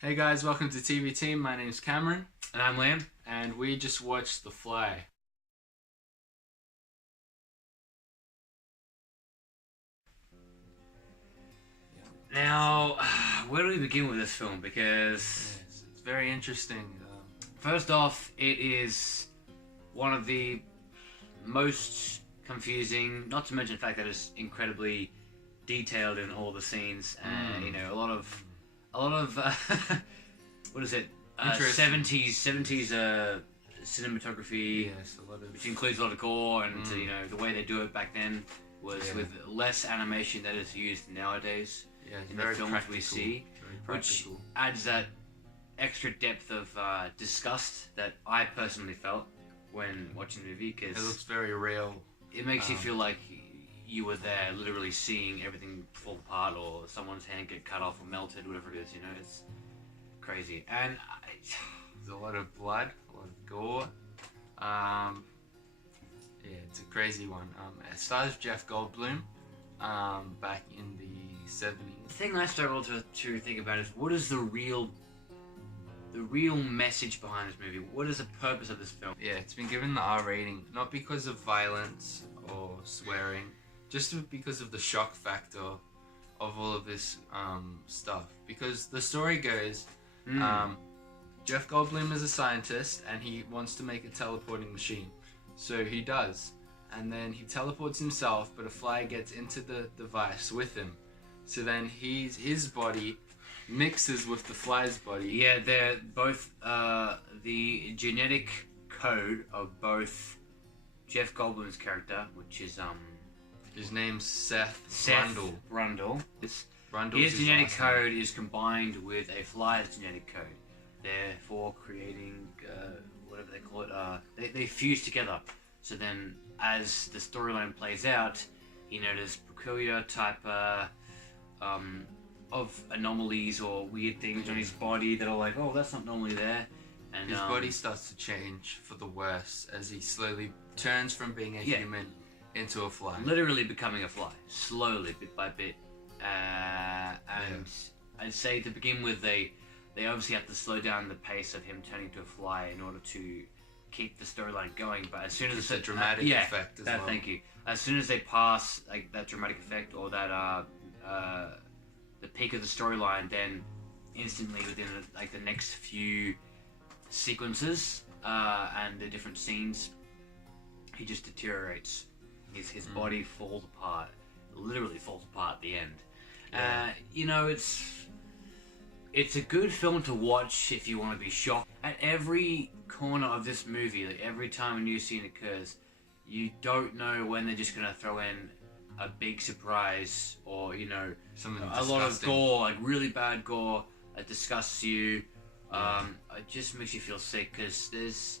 Hey guys, welcome to TV Team. My name's Cameron, And I'm Liam. and we just watched The Fly. Now, where do we begin with this film? Because, Yes, it's very interesting. first off, it is one of the most confusing, not to mention the fact that it's incredibly detailed in all the scenes. You know, a lot of, what is it? Interesting. 70s cinematography, Yes, a lot of which includes a lot of gore, and you know the way they do it back then was Yeah. with less animation that is used nowadays it's in the very films practical. we see, Very which practical. adds that extra depth of disgust that I personally felt when watching the movie, It because looks very real. it makes you um, feel like you were there, literally seeing everything fall apart or someone's hand get cut off or melted, whatever it is. You know, it's crazy. And There's a lot of blood, a lot of gore. Yeah, it's a crazy one. It stars Jeff Goldblum back in the 70s. the thing I struggle to think about is what is the real message behind this movie? What is the purpose of this film? Yeah, it's been given the R rating, not because of violence or swearing, just because of the shock factor of all of this stuff. Because the story goes, Jeff Goldblum is a scientist and he wants to make a teleporting machine. So he does. And then he teleports himself, but a fly gets into the device with him. So then his body mixes with the fly's body. Yeah, they're both the genetic code of both Jeff Goldblum's character, which is His name's Seth Seth Brundle. Brundle. Brundle's His genetic last name. code is combined with a fly's genetic code, therefore creating whatever they call it. They fuse together. So then, as the storyline plays out, you notice peculiar type of anomalies or weird things on his body that are like, oh, that's not normally there. And His body starts to change for the worse as he slowly turns from being a human into a fly. literally becoming a fly, slowly, bit by bit. And I'd say to begin with, they obviously have to slow down the pace of him turning to a fly in order to keep the storyline going. But as soon as It's a dramatic effect as well. Thank you. As soon as they pass like that dramatic effect or that the peak of the storyline, then instantly within like the next few sequences and the different scenes, he just deteriorates. His body falls apart, literally falls apart at the end. Yeah. You know, it's a good film to watch if you want to be shocked. At every corner of this movie, like every time a new scene occurs, you don't know when they're just gonna throw in a big surprise or, you know, Something a lot of disgusting. gore, like really bad gore that disgusts you. It just makes you feel sick because there's,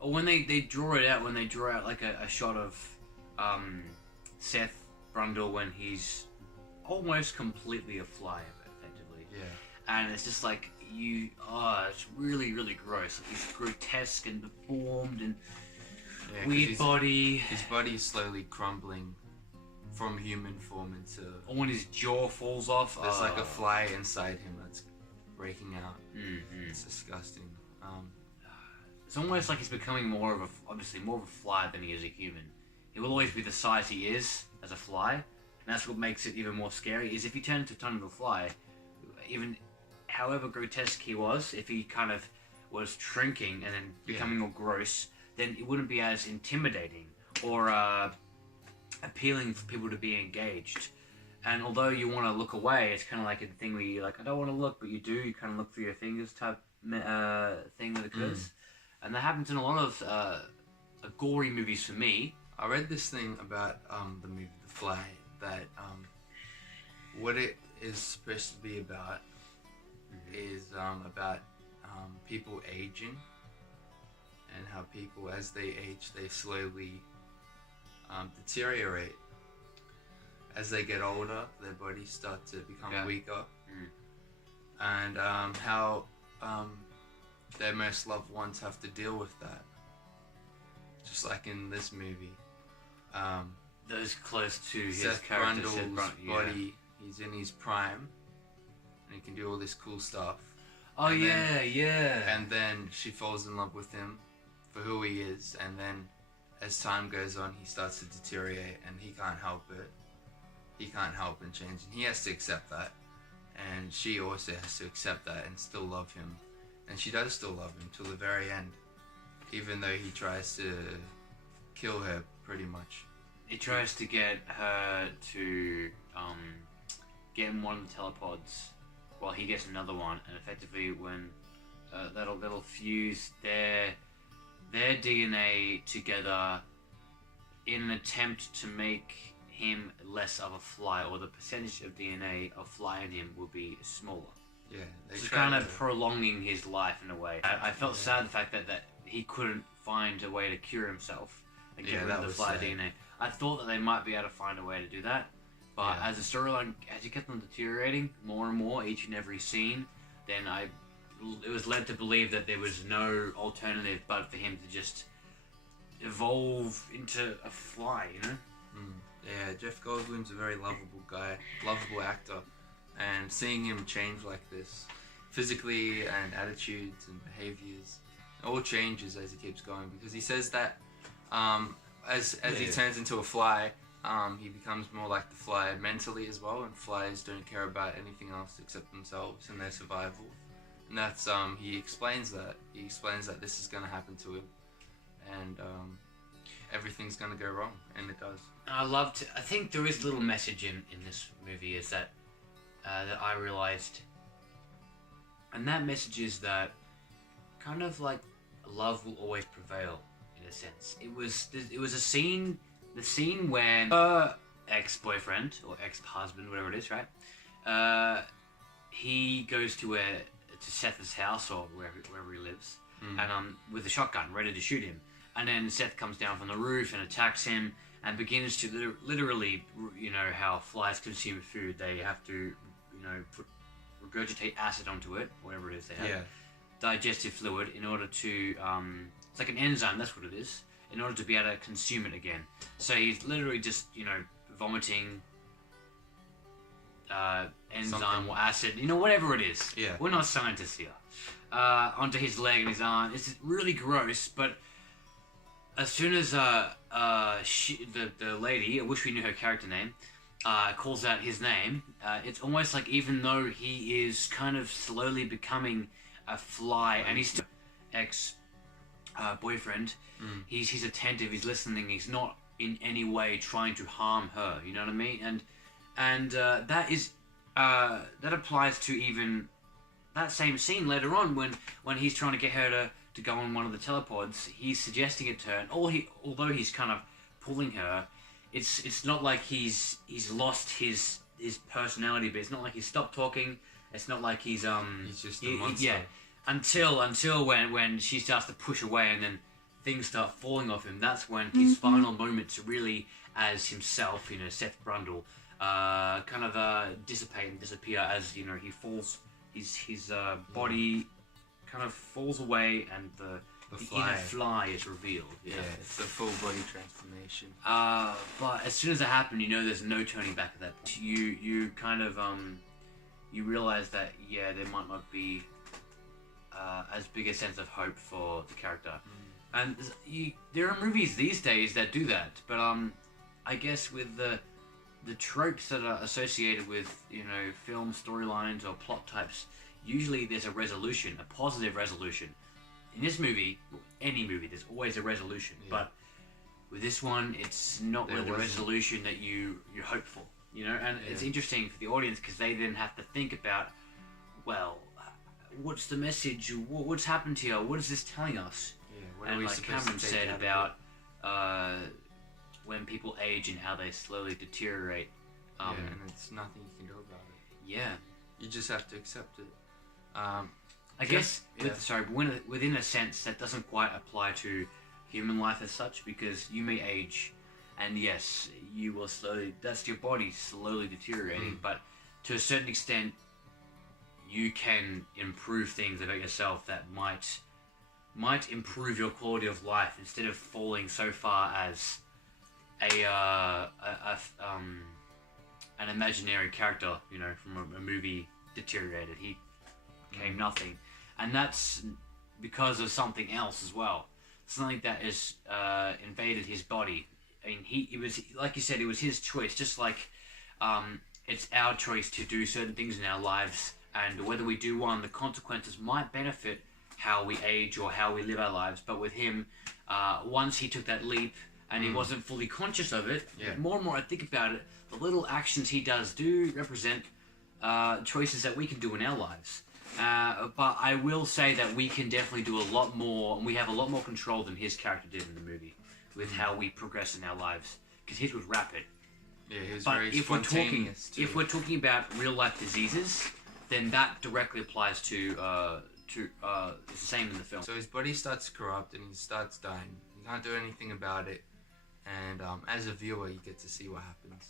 or when they draw it out, when they draw out like a shot of Seth Brundle when he's almost completely a fly, effectively. Yeah. And it's just like it's really, really gross. Like, he's grotesque and deformed and Yeah, 'cause weird body. His body is slowly crumbling from human form into. Or when his jaw falls off. There's like a fly inside him that's breaking out. Mhm. It's disgusting. It's almost like he's becoming obviously more of a fly than he is a human. He will always be the size he is as a fly, and that's what makes it even more scary. Is if he turned into a tiny little fly, even however grotesque he was, if he kind of was shrinking and then becoming all gross, then it wouldn't be as intimidating or appealing for people to be engaged. And although you want to look away, it's kind of like a thing where you're like, I don't want to look, but you do. You kind of look through your fingers type thing that occurs. And that happens in a lot of gory movies for me. I read this thing about the movie The Fly that what it is supposed to be about is about people aging and how people, as they age, they slowly deteriorate. As they get older, their bodies start to become weaker, and how their most loved ones have to deal with that. Just like in this movie, Those close to his Seth character, Brundle's body, he's in his prime, and he can do all this cool stuff. Oh And yeah, then, yeah. And then she falls in love with him for who he is, and then as time goes on, he starts to deteriorate, and he can't help it. He can't help and change, and he has to accept that. And she also has to accept that and still love him. And she does still love him till the very end, even though he tries to kill her pretty much. He tries to get her to get him one of the telepods while he gets another one, and effectively when that'll fuse their DNA together in an attempt to make him less of a fly, or the percentage of DNA of fly in him will be smaller. Yeah, they It's try kind to- of prolonging his life in a way. I felt sad the fact that he couldn't find a way to cure himself and get Yeah, rid that of the was fly sad. DNA. I thought that they might be able to find a way to do that, but Yeah. as the storyline, as you kept on deteriorating more and more each and every scene, then it was led to believe that there was no alternative but for him to just evolve into a fly, you know? Yeah, Jeff Goldblum's a very lovable guy, lovable actor, and seeing him change like this, physically and attitudes and behaviors, it all changes as he keeps going, because he says that as he Yeah. turns into a fly, he becomes more like the fly mentally as well, and flies don't care about anything else except themselves and their survival. And that's he explains that this is going to happen to him, and everything's going to go wrong, and it does. I think there is a little message in this movie is that I realized, and that message is that kind of like love will always prevail in a sense. It was a scene, the scene when her ex-boyfriend or ex-husband, whatever it is, right? He goes to Seth's house or wherever he lives, and with a shotgun ready to shoot him, and then Seth comes down from the roof and attacks him and begins to literally, you know, how flies consume food. They have to, you know, regurgitate acid onto it, whatever it is they have. Yeah. Digestive fluid in order to, it's like an enzyme, that's what it is, in order to be able to consume it again. So he's literally just, you know, vomiting enzyme Something. or acid, you know, whatever it is. Yeah. We're not scientists here. Onto his leg and his arm. It's really gross, but as soon as the lady, I wish we knew her character name, calls out his name, it's almost like even though he is kind of slowly becoming a fly, and he's still ex boyfriend, he's attentive, he's listening, he's not in any way trying to harm her. You know what I mean? And that is that applies to even that same scene later on when he's trying to get her to go on one of the telepods. He's suggesting it to her, and although he's kind of pulling her, it's not like he's lost his personality, but it's not like he's stopped talking. It's not like he's just a monster. Yeah, until when she starts to push away and then things start falling off him. That's when his final moments really as himself, you know, Seth Brundle, kind of dissipate and disappear as, you know, he falls. His body kind of falls away, and the inner fly is revealed. Yeah, it's a full body transformation. But as soon as that happened, you know, there's no turning back at that point. You kind of you realize that there might not be as big a sense of hope for the character, and there are movies these days that do that. But I guess with the tropes that are associated with, you know, film storylines or plot types, usually there's a resolution, a positive resolution. In this movie, any movie, there's always a resolution. Yeah. But with this one, it's not There really the wasn't. resolution that you hope for. You know, and it's Yeah. interesting for the audience because they then have to think about, well, what's the message? What's happened here? What is this telling us? Yeah, what are And we like supposed Cameron to take said out of about when people age and how they slowly deteriorate. it? Yeah, and it's nothing you can do about it. Yeah. You just have to accept it. I guess, yeah. within a sense, that doesn't quite apply to human life as such, because you may age, and yes, you will slowly, that's your body slowly deteriorating, but to a certain extent, you can improve things about yourself that might improve your quality of life instead of falling so far as an imaginary character, you know, from a movie deteriorated. He became nothing. and that's because of something else as well. Something that has invaded his body. I mean, it was, like you said, it was his choice. Just like it's our choice to do certain things in our lives, and whether we do one, the consequences might benefit how we age or how we live our lives. But with him, once he took that leap and he wasn't fully conscious of it, more and more I think about it, the little actions he does do represent choices that we can do in our lives. But I will say that we can definitely do a lot more, and we have a lot more control than his character did in the movie with how we progress in our lives. Because his was rapid. Yeah, he was But very if we're spontaneous too. if we're talking about real life diseases, then that directly applies to it's the same in the film. So his body starts to corrupt and he starts dying. You can't do anything about it. And as a viewer, you get to see what happens.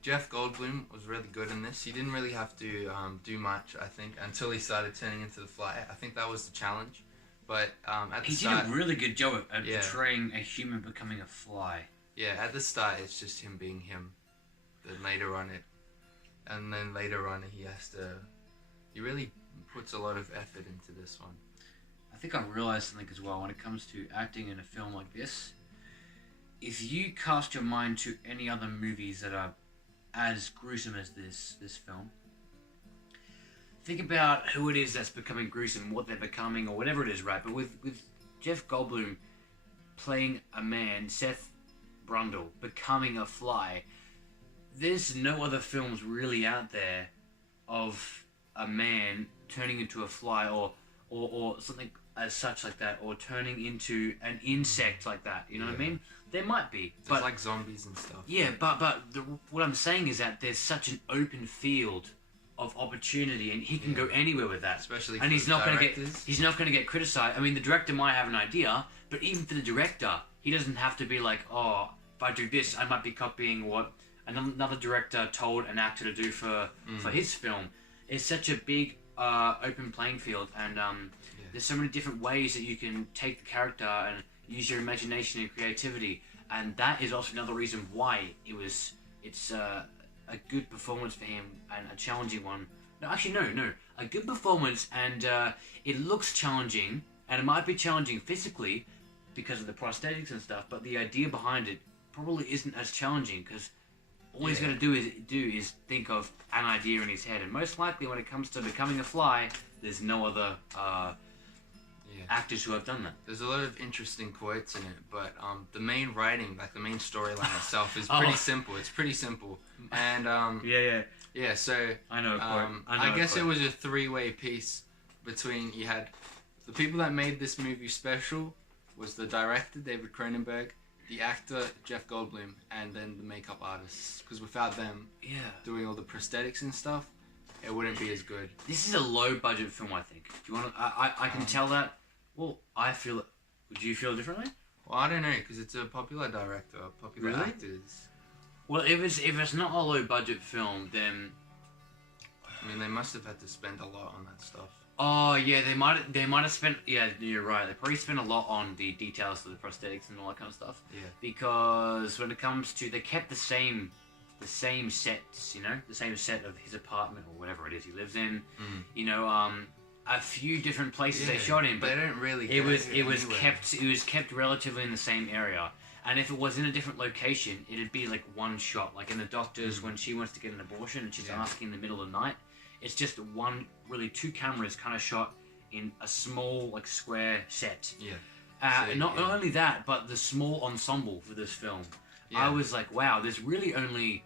Jeff Goldblum was really good in this. He didn't really have to do much, I think, until he started turning into the Fly. I think that was the challenge. But at the start... He did a really good job at portraying a human becoming a fly. Yeah, at the start, it's just him being him. Then later on, and then later on, he really puts a lot of effort into this one. I think I realized something as well when it comes to acting in a film like this. If you cast your mind to any other movies that are as gruesome as this film, think about who it is that's becoming gruesome, what they're becoming, or whatever it is, right? But with Jeff Goldblum playing a man, Seth Brundle becoming a fly, there's no other films really out there of a man turning into a fly or something as such like that, or turning into an insect like that. You know what I mean? There might be, but like zombies and stuff. Yeah, but what I'm saying is that there's such an open field of opportunity, and he can go anywhere with that. Especially, and for he's not going to get criticized. I mean, the director might have an idea, but even for the director, he doesn't have to be like, oh, if I do this, I might be copying what another director told an actor to do for his film. It's such a big open playing field, and there's so many different ways that you can take the character and use your imagination and creativity, and that is also another reason why it's a good performance for him and a challenging one. No, actually, no, a good performance, and it looks challenging, and it might be challenging physically because of the prosthetics and stuff, but the idea behind it probably isn't as challenging, because all he's going to do is think of an idea in his head, and most likely when it comes to becoming a fly, there's no other actors who have done that. There's a lot of interesting quotes in it, but the main writing, like the main storyline itself, is pretty simple. It's pretty simple, and yeah. So I know a quote. I guess it was a three-way piece between, you had the people that made this movie special was the director David Cronenberg, the actor Jeff Goldblum, and then the makeup artists. Because without them doing all the prosthetics and stuff, it wouldn't be as good. This is a low-budget film, I think. Do you want to? I can tell that. Well, I feel it. Would you feel differently? Well, I don't know, because it's a popular director, popular actors. Well, if it's not a low-budget film, then I mean, they must have had to spend a lot on that stuff. Oh yeah, they might have spent. Yeah, you're right. They probably spent a lot on the details of the prosthetics and all that kind of stuff. Yeah. Because when it comes to, they kept the same sets. You know, the same set of his apartment or whatever it is he lives in. You know, a few different places they shot in, but they don't really. It was kept relatively in the same area. And if it was in a different location, it'd be like one shot. Like in The Doctors, when she wants to get an abortion and she's asking in the middle of the night, it's just two cameras kind of shot in a small, like, square set. Yeah. Not only that, but the small ensemble for this film. Yeah. I was like, wow, there's really only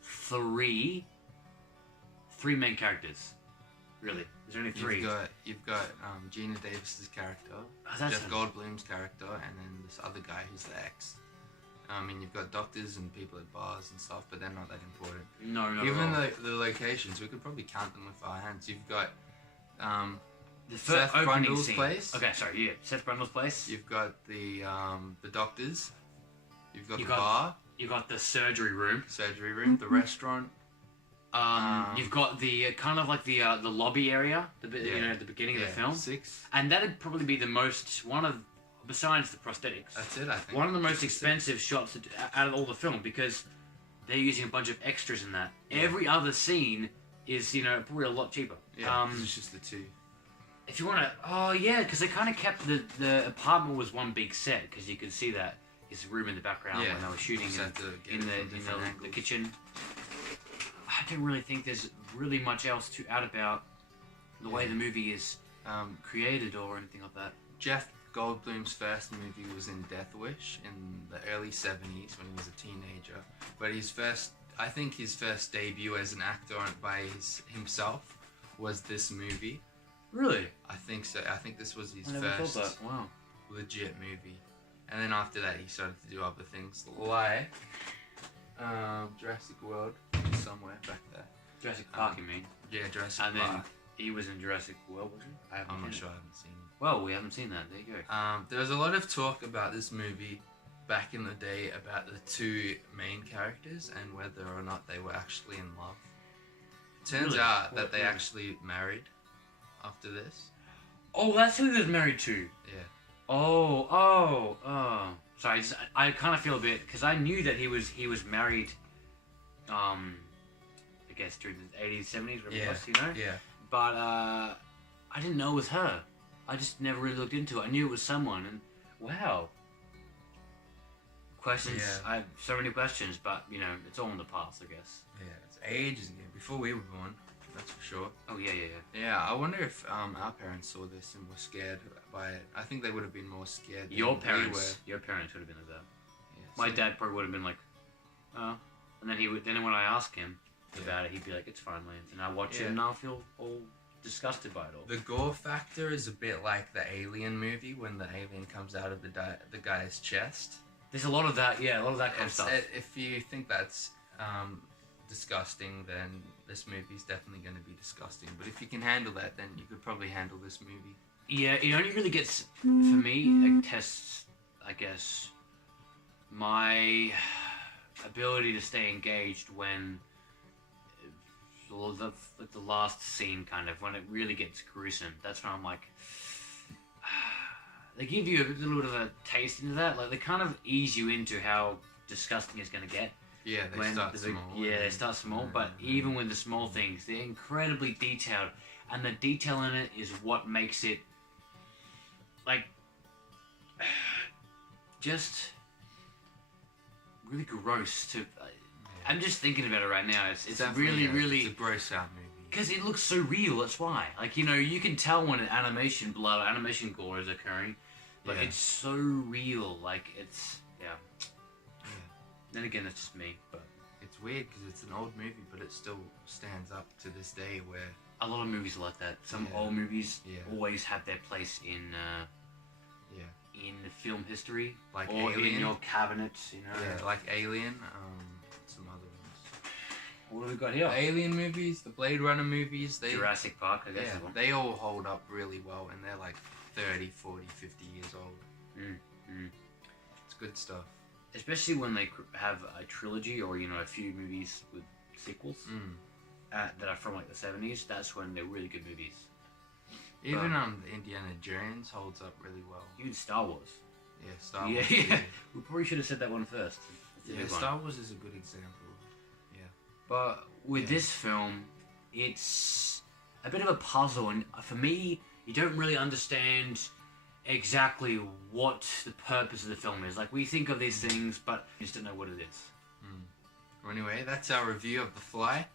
three main characters. Really. There's only three. You've got Gina Davis's character, Jeff Goldblum's character, and then this other guy who's the ex. I mean, you've got doctors and people at bars and stuff, but they're not that important. No. Even the locations, we could probably count them with our hands. You've got Seth Brundle's place. Okay, sorry, yeah. Seth Brundle's place. You've got the doctors. You've got the bar. You've got the surgery room. The restaurant. You've got the kind of like the lobby area, you know, at the beginning of the film. 6. And that'd probably be the most besides the prosthetics. That's it, I think. One of the most expensive shots out of all the film, because they're using a bunch of extras in that. Yeah. Every other scene is probably a lot cheaper. Yeah, 'cause it's just the two. If you want to, oh yeah, because they kind of kept the apartment was one big set because you could see that his room in the background when they were shooting Just have to get in it the from different the angles. kitchen. I don't really think there's really much else to add about the way the movie is created or anything like that. Jeff Goldblum's first movie was in Death Wish in the early 70s when he was a teenager. But I think his first debut as an actor by himself was this movie. Really? I think so. I think this was his I never first thought that. Wow. legit movie. And then after that, he started to do other things like Jurassic World, somewhere back there. Jurassic Park, you mean? Yeah, Jurassic And then Park. he was in Jurassic World, was he? I'm not sure. I haven't seen it. Well, we haven't seen that. There you go. There was a lot of talk about this movie back in the day about the two main characters and whether or not they were actually in love. It turns Really? out that What, they really? actually married after this. Oh, that's who he was married to. Yeah. Oh. Sorry, I kind of feel a bit because I knew that he was married. I guess during the 80s, 70s, whatever it was, Yeah. But I didn't know it was her. I just never really looked into it. I knew it was someone, and wow. Questions. Yeah. I have so many questions, but it's all in the past, I guess. Yeah, it's ages ago, before we were born, that's for sure. Oh yeah. Yeah, I wonder if our parents saw this and were scared by it. I think they would have been more scared than Your we parents were. would have been like that. Yeah, My so- dad probably would have been like, oh. And then then when I ask him Yeah. about it, he'd be like, it's fine, Lance. And I watch Yeah. it and I'll feel all disgusted by it all. The gore factor is a bit like the Alien movie when the alien comes out of the guy's chest. There's a lot of that, yeah, a lot of that kind of stuff. If you think that's disgusting, then this movie's definitely going to be disgusting. But if you can handle that, then you could probably handle this movie. Yeah, it only really gets, for me, it tests, I guess, my ability to stay engaged when the last scene, kind of, when it really gets gruesome. That's when I'm like, they give you a little bit of a taste into that. Like, they kind of ease you into how disgusting it's going to get. Yeah, they start small. Yeah, they start small, but even with the small things, they're incredibly detailed. And the detail in it is what makes it, like, just really gross to... I'm just thinking about it right now. It's definitely really... It's a gross out movie. Because it looks so real, that's why. Like, you can tell when an animation blood or animation gore is occurring. But Yeah. it's so real. Like, it's... Yeah. Yeah. Then again, that's just me. But It's weird because it's an old movie, but it still stands up to this day where... a lot of movies are like that. Some Yeah. old movies Yeah. always have their place in film history. Like or Alien. in your cabinet, Yeah, like Alien, some other ones. What have we got here? Alien movies, the Blade Runner movies, Jurassic Park, I guess. yeah, is one. they all hold up really well, and they're like 30, 40, 50 years old. It's good stuff. Especially when they have a trilogy or, a few movies with sequels that are from like the 70s. That's when they're really good movies. Even the Indiana Jones holds up really well. Even Star Wars. Yeah, Star Yeah, Wars. yeah. We probably should have said that one first. It's a Yeah, big one. Star Wars is a good example. But with Yeah. this film, it's a bit of a puzzle, and for me, you don't really understand exactly what the purpose of the film is. Like, we think of these things, but you just don't know what it is. Well, anyway, that's our review of The Fly.